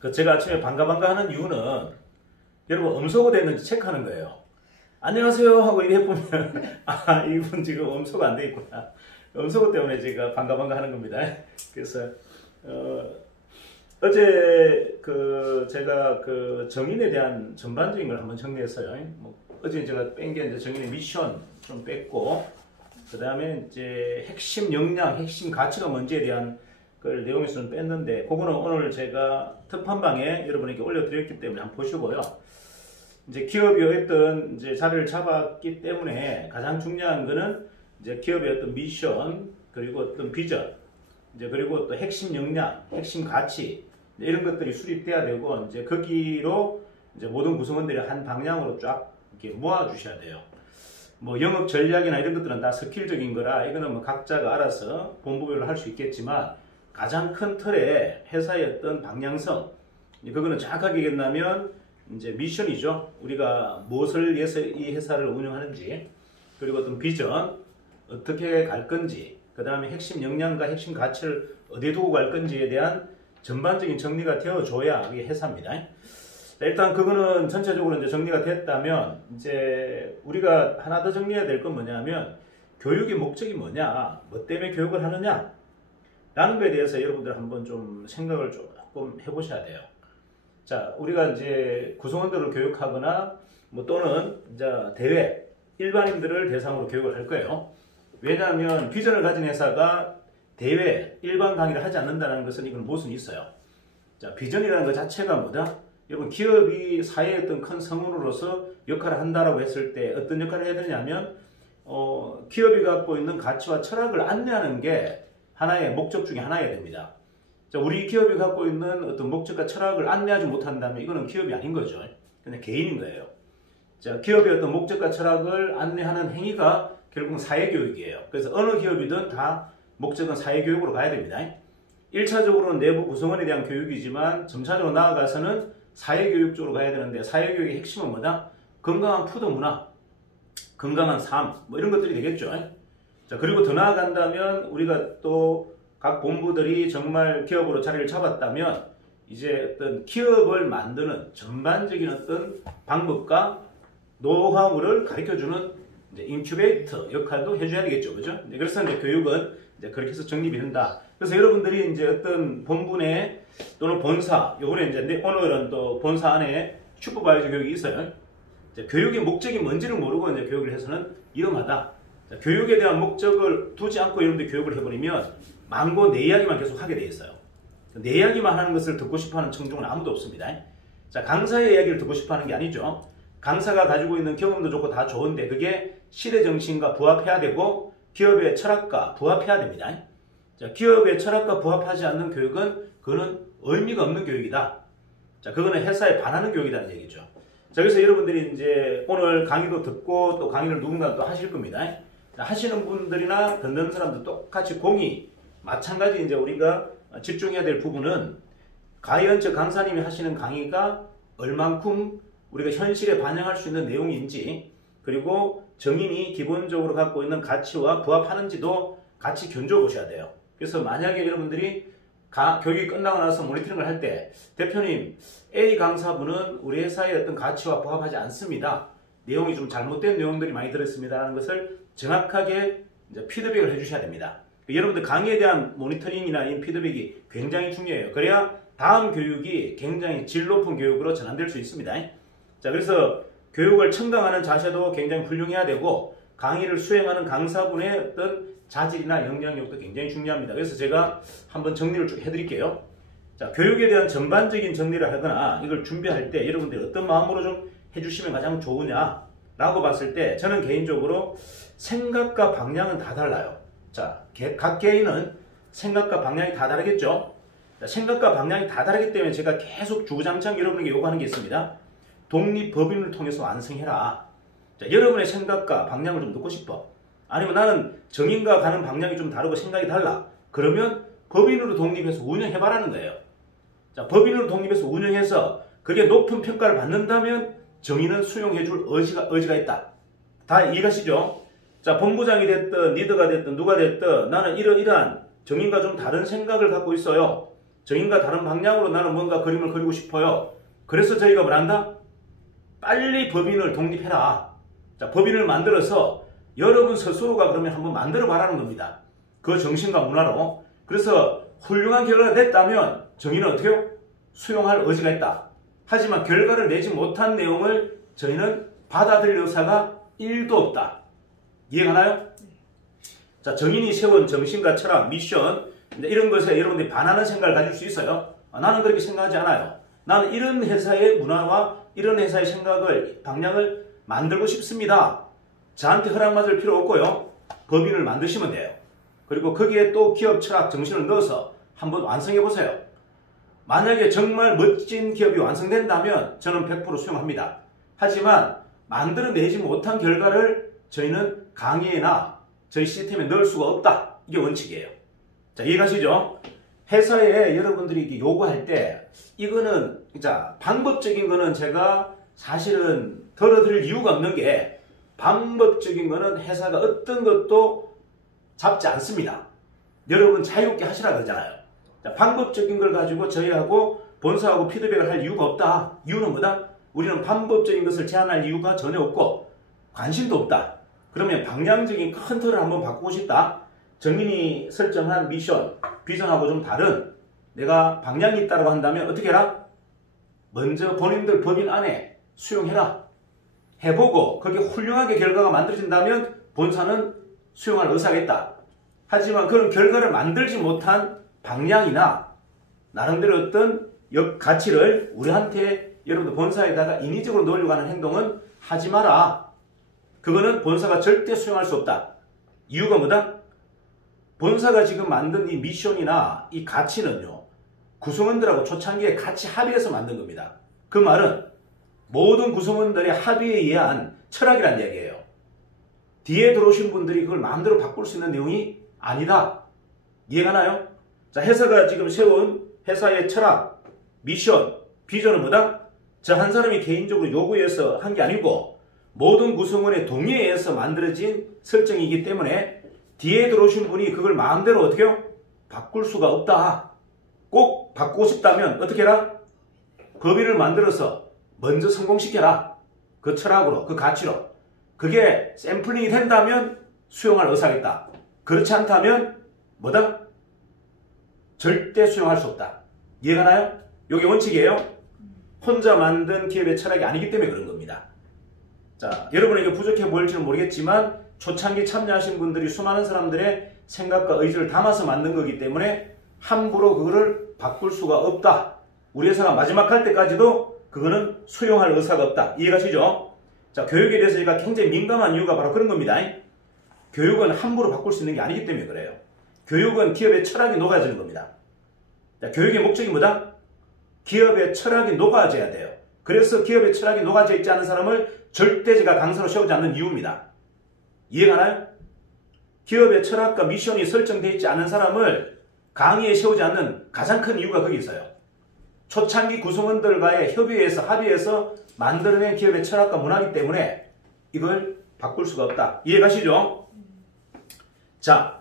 그 제가 아침에 반가 하는 이유는 여러분 음소거 됐는지 체크하는 거예요. 안녕하세요 하고 이래 보면 아 이분 지금 음소거 안 돼 있구나. 음소거 때문에 제가 반가 하는 겁니다. 그래서 어제 제가 정인에 대한 전반적인 걸 한번 정리했어요. 뭐 어제 제가 뺀 게 이제 정인의 미션 좀 뺐고, 그 다음에 이제 핵심 역량, 핵심 가치가 뭔지에 대한 그 내용에서 좀 뺐는데, 그거는 오늘 제가 특판방에 여러분에게 올려드렸기 때문에 한번 보시고요. 이제 기업이 어떤 이제 자리를 잡았기 때문에 가장 중요한 거는 이제 기업의 어떤 미션, 그리고 어떤 비전, 이제 그리고 또 핵심 역량, 핵심 가치, 이런 것들이 수립돼야 되고, 이제 거기로 이제 모든 구성원들이 한 방향으로 쫙 이렇게 모아주셔야 돼요. 뭐 영업 전략이나 이런 것들은 다 스킬적인 거라 이거는 뭐 각자가 알아서 본부별로 할 수 있겠지만, 가장 큰 틀의 회사의 어떤 방향성, 그거는 정확하게 얘기한다면 이제 미션이죠. 우리가 무엇을 위해서 이 회사를 운영하는지, 그리고 어떤 비전, 어떻게 갈 건지, 그 다음에 핵심 역량과 핵심 가치를 어디에 두고 갈 건지에 대한 전반적인 정리가 되어줘야 그게 회사입니다. 일단 그거는 전체적으로 이제 정리가 됐다면, 이제 우리가 하나 더 정리해야 될 건 뭐냐면, 교육의 목적이 뭐냐, 뭐 때문에 교육을 하느냐 라는 거에 대해서 여러분들 한번 좀 생각을 조금 해보셔야 돼요. 자, 우리가 이제 구성원들을 교육하거나 뭐 또는 이제 대외 일반인들을 대상으로 교육을 할 거예요. 왜냐하면 비전을 가진 회사가 대외 일반 강의를 하지 않는다는 것은 이건 모순이 있어요. 자, 비전이라는 것 자체가 뭐다? 여러분, 기업이 사회의 어떤 큰 성운으로서 역할을 한다라고 했을 때 어떤 역할을 해야 되냐면, 기업이 갖고 있는 가치와 철학을 안내하는 게 하나의 목적 중에 하나여야 됩니다. 자, 우리 기업이 갖고 있는 어떤 목적과 철학을 안내하지 못한다면 이거는 기업이 아닌 거죠. 그냥 개인인 거예요. 자, 기업의 어떤 목적과 철학을 안내하는 행위가 결국은 사회교육이에요. 그래서 어느 기업이든 다 목적은 사회교육으로 가야 됩니다. 1차적으로는 내부 구성원에 대한 교육이지만 점차적으로 나아가서는 사회교육 쪽으로 가야 되는데, 사회교육의 핵심은 뭐다? 건강한 푸드 문화, 건강한 삶, 뭐 이런 것들이 되겠죠. 자, 그리고 더 나아간다면 우리가 또 각 본부들이 정말 기업으로 자리를 잡았다면 이제 어떤 기업을 만드는 전반적인 어떤 방법과 노하우를 가르쳐주는 이제 인큐베이터 역할도 해줘야 되겠죠. 그죠? 그래서 이제 교육은 이제 그렇게 해서 정립이 된다. 그래서 여러분들이 이제 어떤 본부 내 또는 본사, 요번에 이제 오늘은 또 본사 안에 슈퍼바이저 교육이 있어요. 이제 교육의 목적이 뭔지를 모르고 이제 교육을 해서는 위험하다. 자, 교육에 대한 목적을 두지 않고 여러분들이 교육을 해버리면 망고 내 이야기만 계속 하게 돼 있어요. 내 이야기만 하는 것을 듣고 싶어하는 청중은 아무도 없습니다. 자, 강사의 이야기를 듣고 싶어하는 게 아니죠. 강사가 가지고 있는 경험도 좋고 다 좋은데 그게 시대 정신과 부합해야 되고 기업의 철학과 부합해야 됩니다. 자, 기업의 철학과 부합하지 않는 교육은 그거는 의미가 없는 교육이다. 자, 그거는 회사에 반하는 교육이라는 얘기죠. 자, 그래서 여러분들이 이제 오늘 강의도 듣고 또 강의를 누군가 또 하실 겁니다. 자, 하시는 분들이나 듣는 사람도 똑같이 공이 마찬가지 이제 우리가 집중해야 될 부분은 과연 저 강사님이 하시는 강의가 얼만큼 우리가 현실에 반영할 수 있는 내용인지, 그리고 정인이 기본적으로 갖고 있는 가치와 부합하는지도 같이 견주어 보셔야 돼요. 그래서 만약에 여러분들이 교육이 끝나고 나서 모니터링을 할 때, 대표님, A 강사분은 우리 회사의 어떤 가치와 부합하지 않습니다. 내용이 좀 잘못된 내용들이 많이 들었습니다. 라는 것을 정확하게 이제 피드백을 해주셔야 됩니다. 여러분들 강의에 대한 모니터링이나 이 피드백이 굉장히 중요해요. 그래야 다음 교육이 굉장히 질 높은 교육으로 전환될 수 있습니다. 자, 그래서 교육을 첨가하는 자세도 굉장히 훌륭해야 되고, 강의를 수행하는 강사분의 어떤 자질이나 영향력도 굉장히 중요합니다. 그래서 제가 한번 정리를 쭉 해드릴게요. 자, 교육에 대한 전반적인 정리를 하거나 이걸 준비할 때 여러분들이 어떤 마음으로 좀 해주시면 가장 좋으냐 라고 봤을 때, 저는 개인적으로 생각과 방향은 다 달라요. 자, 각 개인은 생각과 방향이 다 다르겠죠. 자, 생각과 방향이 다 다르기 때문에 제가 계속 주구장창 여러분에게 요구하는 게 있습니다. 독립법인을 통해서 완성해라. 자, 여러분의 생각과 방향을 좀 듣고 싶어. 아니면 나는 정인과 가는 방향이 좀 다르고 생각이 달라. 그러면 법인으로 독립해서 운영해봐라는 거예요. 자, 법인으로 독립해서 운영해서 그게 높은 평가를 받는다면 정인은 수용해줄 의지가 있다. 다 이해가시죠? 자, 본부장이 됐든 리더가 됐든 누가 됐든 나는 이러이러한 정인과 좀 다른 생각을 갖고 있어요. 정인과 다른 방향으로 나는 뭔가 그림을 그리고 싶어요. 그래서 저희가 뭘 한다? 빨리 법인을 독립해라. 자, 법인을 만들어서 여러분 스스로가 그러면 한번 만들어 봐라는 겁니다. 그 정신과 문화로. 그래서 훌륭한 결과가 됐다면 정의는 어떻게 해요? 수용할 의지가 있다. 하지만 결과를 내지 못한 내용을 저희는 받아들일 의사가 1도 없다. 이해가 나요? 자, 정인이 세운 정신과 철학, 미션, 이런 것에 여러분들이 반하는 생각을 가질 수 있어요. 나는 그렇게 생각하지 않아요. 나는 이런 회사의 문화와 이런 회사의 생각을, 방향을 만들고 싶습니다. 저한테 허락받을 필요 없고요. 법인을 만드시면 돼요. 그리고 거기에 또 기업 철학, 정신을 넣어서 한번 완성해 보세요. 만약에 정말 멋진 기업이 완성된다면 저는 100% 수용합니다. 하지만 만들어내지 못한 결과를 저희는 강의나 저희 시스템에 넣을 수가 없다. 이게 원칙이에요. 자, 이해가시죠? 회사에 여러분들이 요구할 때 이거는 자, 방법적인 거는 제가 사실은 덜어드릴 이유가 없는 게 방법적인 거는 회사가 어떤 것도 잡지 않습니다. 여러분 자유롭게 하시라 그러잖아요. 자, 방법적인 걸 가지고 저희하고 본사하고 피드백을 할 이유가 없다. 이유는 뭐다? 우리는 방법적인 것을 제안할 이유가 전혀 없고 관심도 없다. 그러면 방향적인 큰 틀을 한번 바꾸고 싶다. 정인이 설정한 미션, 비전하고 좀 다른 내가 방향이 있다고 한다면 어떻게 해라? 먼저 본인들 법인 안에 수용해라. 해보고 거기에 훌륭하게 결과가 만들어진다면 본사는 수용할 의사가 있다. 하지만 그런 결과를 만들지 못한 방향이나 나름대로 어떤 가치를 우리한테 여러분들 본사에다가 인위적으로 넣으려고 하는 행동은 하지 마라. 그거는 본사가 절대 수용할 수 없다. 이유가 뭐다? 본사가 지금 만든 이 미션이나 이 가치는요. 구성원들하고 초창기에 같이 합의해서 만든 겁니다. 그 말은 모든 구성원들의 합의에 의한 철학이라는 이야기예요. 뒤에 들어오신 분들이 그걸 마음대로 바꿀 수 있는 내용이 아니다. 이해가 나요? 자, 회사가 지금 세운 회사의 철학, 미션, 비전은 뭐다? 저 한 사람이 개인적으로 요구해서 한 게 아니고 모든 구성원의 동의에 의해서 만들어진 설정이기 때문에 뒤에 들어오신 분이 그걸 마음대로 어떻게 해요? 바꿀 수가 없다. 꼭 바꾸고 싶다면 어떻게 해라? 법인을 만들어서 먼저 성공시켜라. 그 철학으로, 그 가치로. 그게 샘플링이 된다면 수용할 의사가 있다. 그렇지 않다면 뭐다? 절대 수용할 수 없다. 이해가 나요? 이게 원칙이에요. 혼자 만든 기업의 철학이 아니기 때문에 그런 겁니다. 자, 여러분에게 부족해 보일지는 모르겠지만 초창기 참여하신 분들이 수많은 사람들의 생각과 의지를 담아서 만든 거기 때문에 함부로 그거를 바꿀 수가 없다. 우리 회사가 마지막 할 때까지도 그거는 수용할 의사가 없다. 이해가시죠? 자, 교육에 대해서 제가 굉장히 민감한 이유가 바로 그런 겁니다. 교육은 함부로 바꿀 수 있는 게 아니기 때문에 그래요. 교육은 기업의 철학이 녹아지는 겁니다. 자, 교육의 목적이 뭐다? 기업의 철학이 녹아져야 돼요. 그래서 기업의 철학이 녹아져 있지 않은 사람을 절대 제가 강사로 세우지 않는 이유입니다. 이해가 나요? 기업의 철학과 미션이 설정되어 있지 않은 사람을 강의에 세우지 않는 가장 큰 이유가 거기 있어요. 초창기 구성원들과의 협의해서 합의해서 만들어낸 기업의 철학과 문화이기 때문에 이걸 바꿀 수가 없다. 이해가시죠? 자,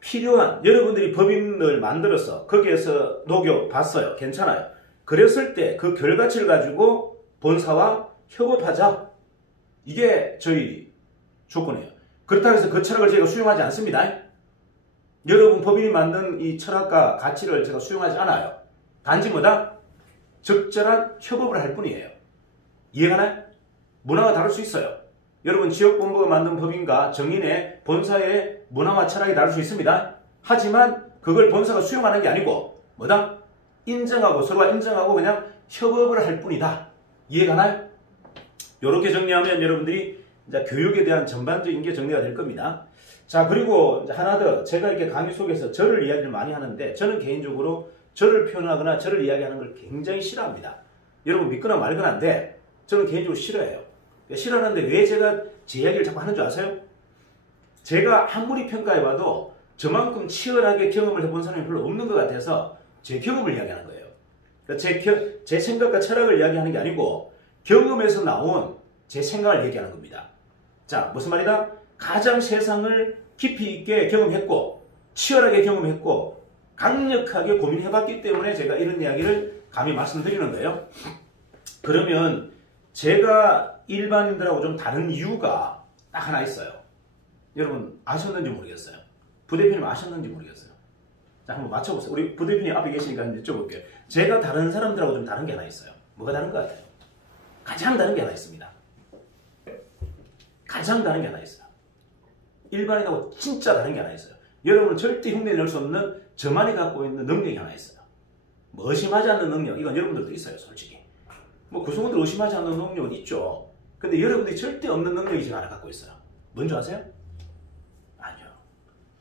필요한 여러분들이 법인을 만들어서 거기에서 녹여봤어요. 괜찮아요. 그랬을 때 그 결과치를 가지고 본사와 협업하자. 이게 저희 조건이에요. 그렇다고 해서 그 철학을 저희가 수용하지 않습니다. 여러분 법인이 만든 이 철학과 가치를 제가 수용하지 않아요. 단지 뭐다? 적절한 협업을 할 뿐이에요. 이해가 나요? 문화가 다를 수 있어요. 여러분 지역본부가 만든 법인과 정인의 본사의 문화와 철학이 다를 수 있습니다. 하지만 그걸 본사가 수용하는 게 아니고 뭐다? 인정하고 서로가 인정하고 그냥 협업을 할 뿐이다. 이해가 나요? 이렇게 정리하면 여러분들이 이제 교육에 대한 전반적인 게 정리가 될 겁니다. 자, 그리고 하나 더 제가 이렇게 강의 속에서 저를 이야기를 많이 하는데 저는 개인적으로 저를 표현하거나 저를 이야기하는 걸 굉장히 싫어합니다. 여러분 믿거나 말거나 한데 저는 개인적으로 싫어해요. 싫어하는데 왜 제가 제 이야기를 자꾸 하는 줄 아세요? 제가 아무리 평가해봐도 저만큼 치열하게 경험을 해본 사람이 별로 없는 것 같아서 제 경험을 이야기하는 거예요. 그러니까 제 생각과 철학을 이야기하는 게 아니고 경험에서 나온 제 생각을 얘기하는 겁니다. 자, 무슨 말이다? 가장 세상을 깊이 있게 경험했고 치열하게 경험했고 강력하게 고민해봤기 때문에 제가 이런 이야기를 감히 말씀드리는 거예요. 그러면 제가 일반인들하고 좀 다른 이유가 딱 하나 있어요. 여러분 아셨는지 모르겠어요. 부대표님 아셨는지 모르겠어요. 자, 한번 맞춰보세요. 우리 부대표님 앞에 계시니까 여쭤볼게요. 제가 다른 사람들하고 좀 다른 게 하나 있어요. 뭐가 다른 것 같아요? 가장 다른 게 하나 있습니다. 가장 다른 게 하나 있어요. 일반인하고 진짜 다른 게 하나 있어요. 여러분은 절대 흉내 낼 수 없는 저만이 갖고 있는 능력이 하나 있어요. 뭐 의심하지 않는 능력, 이건 여러분들도 있어요, 솔직히. 뭐 구성원들 의심하지 않는 능력은 있죠. 근데 여러분들이 절대 없는 능력이 제가 하나 갖고 있어요. 뭔지 아세요? 아니요.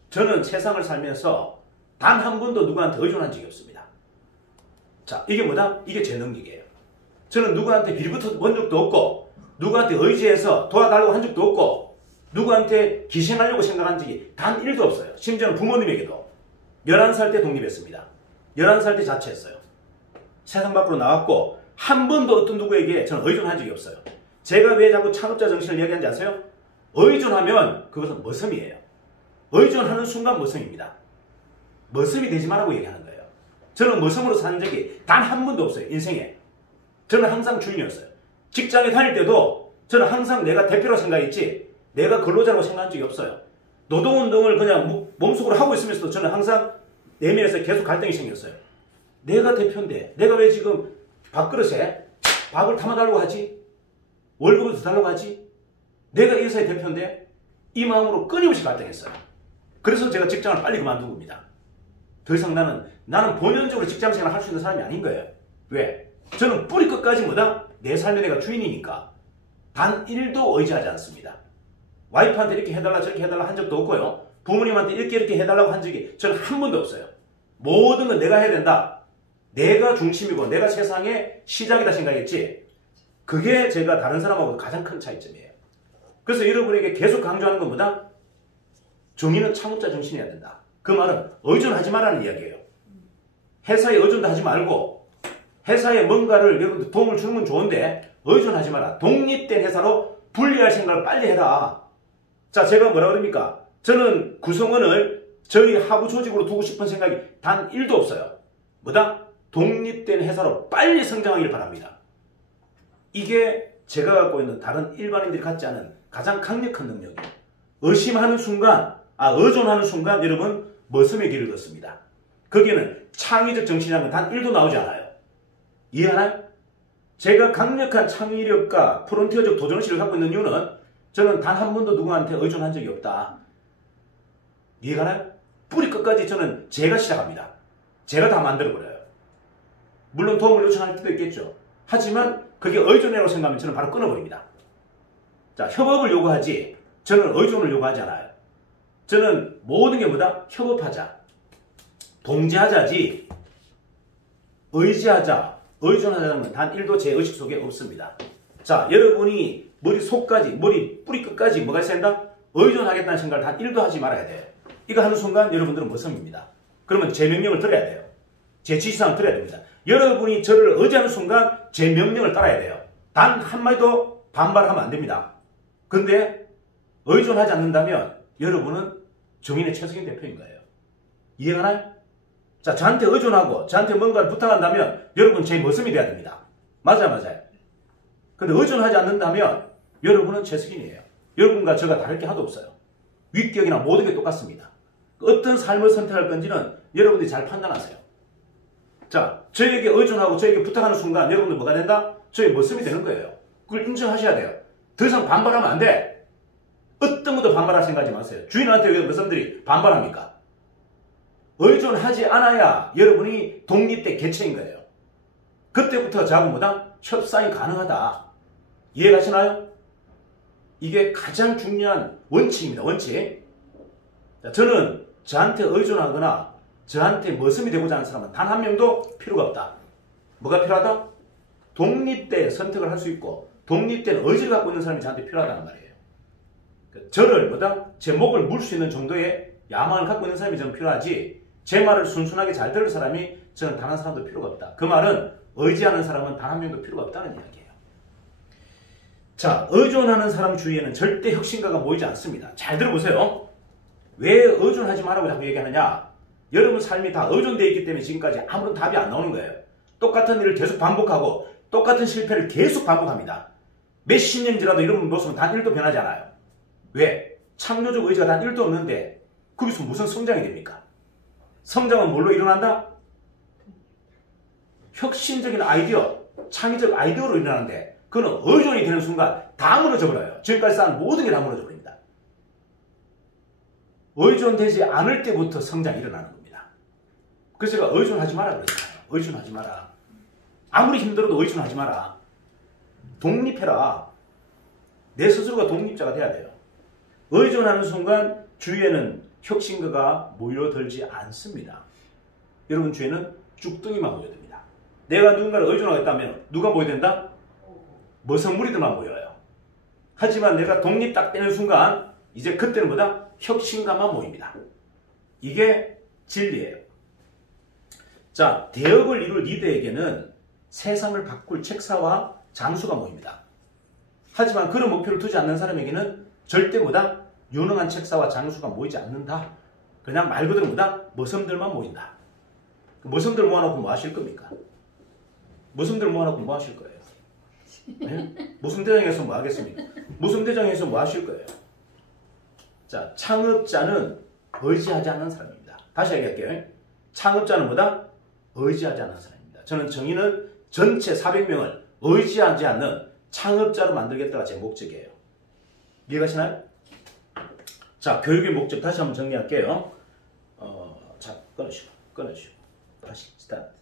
저는 세상을 살면서 단 한 번도 누구한테 의존한 적이 없습니다. 자, 이게 뭐다? 이게 제 능력이에요. 저는 누구한테 빌부터 본 적도 없고, 누구한테 의지해서 도와달라고 한 적도 없고, 누구한테 기생하려고 생각한 적이 단 1도 없어요. 심지어는 부모님에게도 11살 때 독립했습니다. 11살 때 자취했어요. 세상 밖으로 나왔고 한 번도 어떤 누구에게 저는 의존한 적이 없어요. 제가 왜 자꾸 창업자 정신을 이야기하는지 아세요? 의존하면 그것은 머슴이에요. 의존하는 순간 머슴입니다. 머슴이 되지 말라고 얘기하는 거예요. 저는 머슴으로 사는 적이 단 한 번도 없어요. 인생에. 저는 항상 주인이었어요. 직장에 다닐 때도 저는 항상 내가 대표라고 생각했지 내가 근로자라고 생각한 적이 없어요. 노동운동을 그냥 몸속으로 하고 있으면서도 저는 항상 내면에서 계속 갈등이 생겼어요. 내가 대표인데 내가 왜 지금 밥그릇에 밥을 담아달라고 하지? 월급을 더 달라고 하지? 내가 이 회사의 대표인데 이 마음으로 끊임없이 갈등했어요. 그래서 제가 직장을 빨리 그만두고 옵니다. 더 이상 나는 본연적으로 직장생활을 할 수 있는 사람이 아닌 거예요. 왜? 저는 뿌리 끝까지 뭐다? 내 삶에 내가 주인이니까 단 1도 의지하지 않습니다. 와이프한테 이렇게 해달라 저렇게 해달라 한 적도 없고요. 부모님한테 이렇게 해달라고 한 적이 저는 한 번도 없어요. 모든 건 내가 해야 된다. 내가 중심이고 내가 세상의 시작이다 생각했지. 그게 제가 다른 사람하고 가장 큰 차이점이에요. 그래서 여러분에게 계속 강조하는 건 뭐다? 정의는 창업자 정신이어야 된다. 그 말은 의존하지 말라는 이야기예요. 회사에 의존도 하지 말고 회사에 뭔가를 여러분들 도움을 주는 건 좋은데 의존하지 마라. 독립된 회사로 분리할 생각을 빨리 해라. 자, 제가 뭐라 그럽니까? 저는 구성원을 저희 하부 조직으로 두고 싶은 생각이 단 1도 없어요. 뭐다? 독립된 회사로 빨리 성장하길 바랍니다. 이게 제가 갖고 있는 다른 일반인들이 갖지 않은 가장 강력한 능력이에요. 의심하는 순간, 의존하는 순간 여러분 머슴의 길을 걷습니다. 거기에는 창의적 정신이라는 건 단 1도 나오지 않아요. 이해하나요? 제가 강력한 창의력과 프론티어적 도전의식을 갖고 있는 이유는 저는 단 한 번도 누구한테 의존한 적이 없다. 이해가나요? 뿌리 끝까지 저는 제가 시작합니다. 제가 다 만들어버려요. 물론 도움을 요청할 때도 있겠죠. 하지만 그게 의존이라고 생각하면 저는 바로 끊어버립니다. 자, 협업을 요구하지 저는 의존을 요구하지 않아요. 저는 모든 게 뭐다? 협업하자. 동지하자지 의지하자, 의존하자는 건 단 1도 제 의식 속에 없습니다. 자, 여러분이 머릿속까지, 머리 뿌리 끝까지 뭐가 있어야 된다? 의존하겠다는 생각을 단 1도 하지 말아야 돼요. 이거 하는 순간 여러분들은 머슴입니다. 그러면 제 명령을 들어야 돼요. 제 지시사항을 들어야 됩니다. 여러분이 저를 의지하는 순간 제 명령을 따라야 돼요. 단 한마디도 반발하면 안 됩니다. 근데 의존하지 않는다면 여러분은 정인의 최석인 대표인 거예요. 이해가나요? 자, 저한테 의존하고 저한테 뭔가를 부탁한다면 여러분 제 머슴이 돼야 됩니다. 맞아요. 근데 의존하지 않는다면 여러분은 최석인이에요. 여러분과 저가 다를 게 하나도 없어요. 위격이나 모든 게 똑같습니다. 어떤 삶을 선택할 건지는 여러분들이 잘 판단하세요. 자, 저에게 의존하고 저에게 부탁하는 순간 여러분들 뭐가 된다? 저의 머슴이 되는 거예요. 그걸 인정하셔야 돼요. 더 이상 반발하면 안 돼. 어떤 것도 반발할 생각하지 마세요. 주인한테 왜 머슴들이 반발합니까? 의존하지 않아야 여러분이 독립된 개체인 거예요. 그때부터 저하고 뭐다? 협상이 가능하다. 이해가시나요? 이게 가장 중요한 원칙입니다. 원칙. 자, 저는 저한테 의존하거나 저한테 머슴이 되고자 하는 사람은 단 한 명도 필요가 없다. 뭐가 필요하다? 독립된 선택을 할 수 있고 독립된 의지를 갖고 있는 사람이 저한테 필요하다는 말이에요. 저를 뭐다? 제 목을 물 수 있는 정도의 야망을 갖고 있는 사람이 저는 필요하지 제 말을 순순하게 잘 들을 사람이 저는 단 한 사람도 필요가 없다. 그 말은 의지하는 사람은 단 한 명도 필요가 없다는 이야기예요. 자, 의존하는 사람 주위에는 절대 혁신가가 모이지 않습니다. 잘 들어보세요. 왜 의존하지 말라고 자꾸 얘기하느냐? 여러분 삶이 다 의존되어 있기 때문에 지금까지 아무런 답이 안 나오는 거예요. 똑같은 일을 계속 반복하고 똑같은 실패를 계속 반복합니다. 몇십 년 지나도 이런 모습은 단 1도 변하지 않아요. 왜? 창조적 의지가 단 1도 없는데 거기서 무슨 성장이 됩니까? 성장은 뭘로 일어난다? 혁신적인 아이디어, 창의적 아이디어로 일어나는데 그거는 의존이 되는 순간 다 무너져 버려요. 지금까지 쌓은 모든 게 다 무너져 버립니다. 의존되지 않을 때부터 성장이 일어나는 겁니다. 그래서 제가 의존하지 마라 그러잖아요. 의존하지 마라. 아무리 힘들어도 의존하지 마라. 독립해라. 내 스스로가 독립자가 돼야 돼요. 의존하는 순간 주위에는 혁신가가 모여들지 않습니다. 여러분 주위에는 쭈뚱이만 모여듭니다. 내가 누군가를 의존하겠다면 누가 모여든다? 머슴무리들만 모여요. 하지만 내가 독립 딱 되는 순간 이제 그때는 뭐다? 혁신가만 모입니다. 이게 진리예요. 자, 대업을 이룰 리더에게는 세상을 바꿀 책사와 장수가 모입니다. 하지만 그런 목표를 두지 않는 사람에게는 절대 뭐다? 유능한 책사와 장수가 모이지 않는다. 그냥 말 그대로 뭐다? 머슴들만 모인다. 머슴들 모아놓고 뭐 하실 겁니까? 머슴들 모아놓고 뭐 하실 거예요? 네? 머슴대장에서 뭐 하겠습니까? 머슴대장에서 뭐 하실 거예요? 자, 창업자는 의지하지 않는 사람입니다. 다시 얘기할게요. 창업자는 뭐다? 의지하지 않는 사람입니다. 저는 정의는 전체 400명을 의지하지 않는 창업자로 만들겠다가 제 목적이에요. 이해가시나요? 자, 교육의 목적 다시 한번 정리할게요. 자, 끊으시고 다시 스타트.